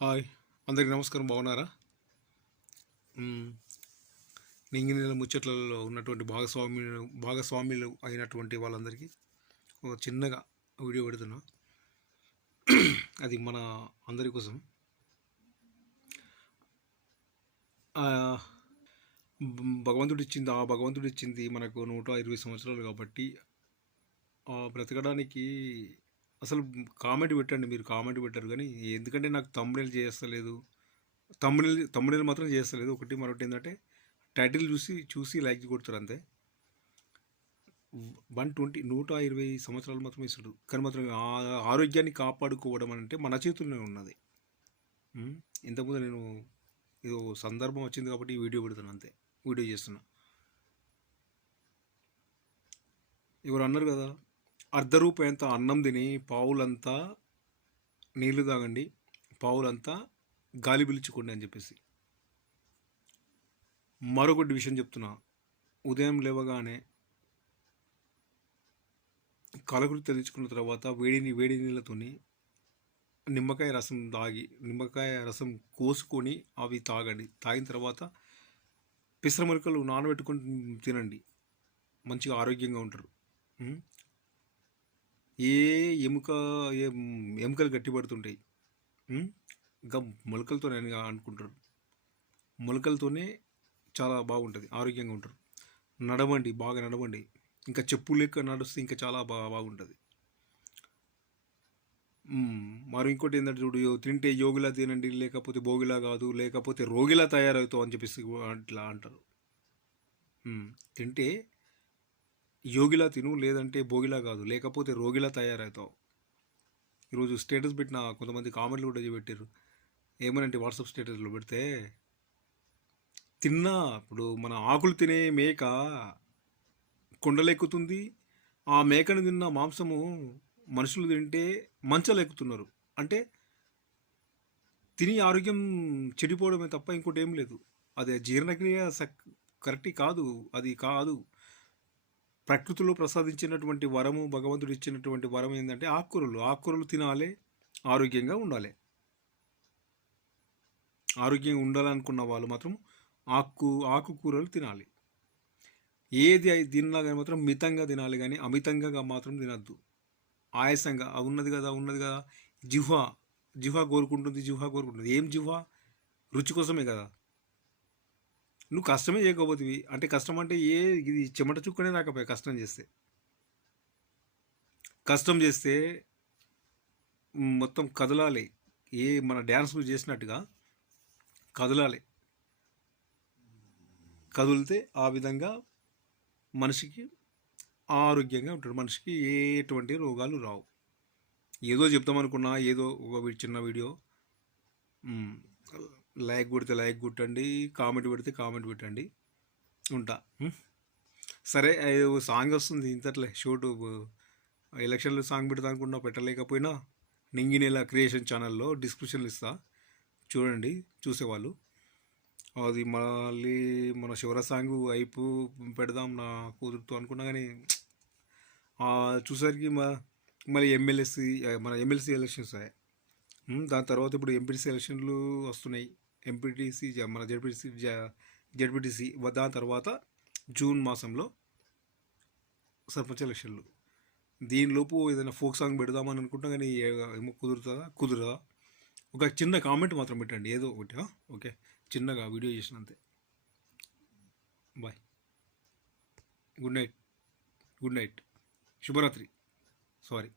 Hi, అందరికీ నమస్కారం. బాగున్నారా? నింగినీళ్ళ ముచ్చట్లలో ఉన్నటువంటి భాగస్వామ్యులు అయినటువంటి వాళ్ళందరికీ ఒక చిన్నగా వీడియో పెడుతున్నా. అది మన అందరి కోసం. భగవంతుడు ఇచ్చింది మనకు 120 సంవత్సరాలు కాబట్టి బ్రతకడానికి అసలు కామెంట్ పెట్టండి. మీరు కామెంట్ పెట్టారు కానీ ఎందుకంటే నాకు తమ్ముళ్ళు చేస్తలేదు, తమ్ముళ్ళు మాత్రం చేస్తలేదు. మరొకటి ఏంటంటే టైటిల్ చూసి లైక్ కొడతారు అంతే. 120 సంవత్సరాలు మాత్రం ఇస్తాడు. కానీ మాత్రం ఆరోగ్యాన్ని కాపాడుకోవడం అంటే మన చేతుల్లోనే ఉన్నది. ఇంతకుముందు నేను ఏదో సందర్భం వచ్చింది కాబట్టి ఈ వీడియో పెడుతున్నాను అంతే. వీడియో చేస్తున్నా. ఎవరు అన్నారు కదా, అర్ధరూపాయంత అన్నం తిని పావులంతా నీళ్లు తాగండి, పావులంతా గాలి పీల్చుకోండి అని చెప్పేసి. మరొకటి విషయం చెప్తున్నా. ఉదయం లేవగానే కాలకృతి తెచ్చుకున్న తర్వాత వేడి నీళ్ళతోని నిమ్మకాయ రసం కోసుకొని అవి తాగండి. తాగిన తర్వాత పెసరమొలకలు నానబెట్టుకొని తినండి. మంచిగా ఆరోగ్యంగా ఉంటారు. ఎముకలు గట్టిపడుతుంటాయి ఇంకా మొలకలతోనే అనుకుంటారు. మొలకలతోనే చాలా బాగుంటుంది, ఆరోగ్యంగా ఉంటారు. బాగా నడవండి. ఇంకా చెప్పులు లెక్క నడిస్తే ఇంకా చాలా బాగుంటుంది. మరి ఇంకోటి ఏంటంటే చూడు, తింటే యోగిలా తినండి, లేకపోతే భోగిలా కాదు, లేకపోతే రోగిలా తయారవుతావు అని చెప్పేసి అట్లా అంటారు. తింటే యోగిలా తిను, లేదంటే భోగిలా కాదు, లేకపోతే రోగిలా తయారవుతావు. ఈరోజు స్టేటస్ పెట్టిన కొంతమంది కామెంట్లు కూడా పెట్టారు. ఏమనంటే వాట్సాప్ స్టేటస్లో పెడితే, ఇప్పుడు మన ఆకులు తినే మేక కొండలెక్కుతుంది, ఆ మేకను తిన్న మాంసము మనుషులు తింటే మంచాలు ఎక్కుతున్నారు. అంటే తిని ఆరోగ్యం చెడిపోవడమే తప్ప ఇంకోటి ఏం లేదు. అదే జీర్ణక్రియ కరెక్ట్ కాదు. అది కాదు. ప్రకృతిలో ప్రసాదించినటువంటి వరము, భగవంతుడు ఇచ్చినటువంటి వరం ఏంటంటే ఆకుకూరలు తినాలి, ఆరోగ్యంగా ఉండాలి. ఆరోగ్యంగా ఉండాలనుకున్న వాళ్ళు మాత్రం ఆకుకూరలు తినాలి. ఏది తిన్నా కానీ మాత్రం మితంగా తినాలి, కానీ అమితంగా మాత్రం తినద్దు. ఆయాసంగా ఉన్నది కదా జిహ్వ కోరుకుంటుంది. ఏం జిహ్వ? రుచి కోసమే కదా. నువ్వు కష్టమే చేయకపోతుంది. అంటే కష్టం అంటే ఇది చెమట చుక్కనే రాకపోయా. కష్టం చేస్తే మొత్తం కదలాలి. మన డ్యాన్స్ చేసినట్టుగా కదలాలి. కదిలితే ఆ విధంగా మనిషికి ఆరోగ్యంగా ఉంటాడు. మనిషికి ఎటువంటి రోగాలు రావు. ఏదో చెప్తామనుకున్నా, ఏదో ఒక చిన్న వీడియో. లైక్ కొడితే లైక్ కొట్టండి, కామెంట్ పెడితే కామెంట్ పెట్టండి. ఉంటా. సరే, సాంగ్ వస్తుంది ఇంతట్లే. ఎలక్షన్లో సాంగ్ పెడతా అనుకున్నా, పెట్టలేకపోయినా నింగినేల క్రియేషన్ ఛానల్లో డిస్క్రిప్షన్లు ఇస్తా, చూడండి చూసేవాళ్ళు. అది మళ్ళీ మన శివర సాంగ్ పెడదాం నా కుదురుతూ అనుకున్నా, కానీ చూసరికి మళ్ళీ మన ఎమ్మెల్సీ ఎలక్షన్స్ అయ్యాయి. దాని తర్వాత ఇప్పుడు ఎంపీటీసీ ఎలక్షన్లు వస్తున్నాయి. ఎంపీటీసీ మన జెడ్పీటీసీ దాని తర్వాత జూన్ మాసంలో సర్పంచ్ ఎలక్షన్లు. దీనిలోపు ఏదైనా ఫోక్ సాంగ్ పెడదామని అనుకుంటా, కానీ ఏమో కుదరదా. ఒక చిన్న కామెంట్ మాత్రం పెట్టండి, ఏదో ఒకటి. ఓకే, చిన్నగా వీడియో చేసినంతే. బాయ్, గుడ్ నైట్, శుభరాత్రి. సారీ.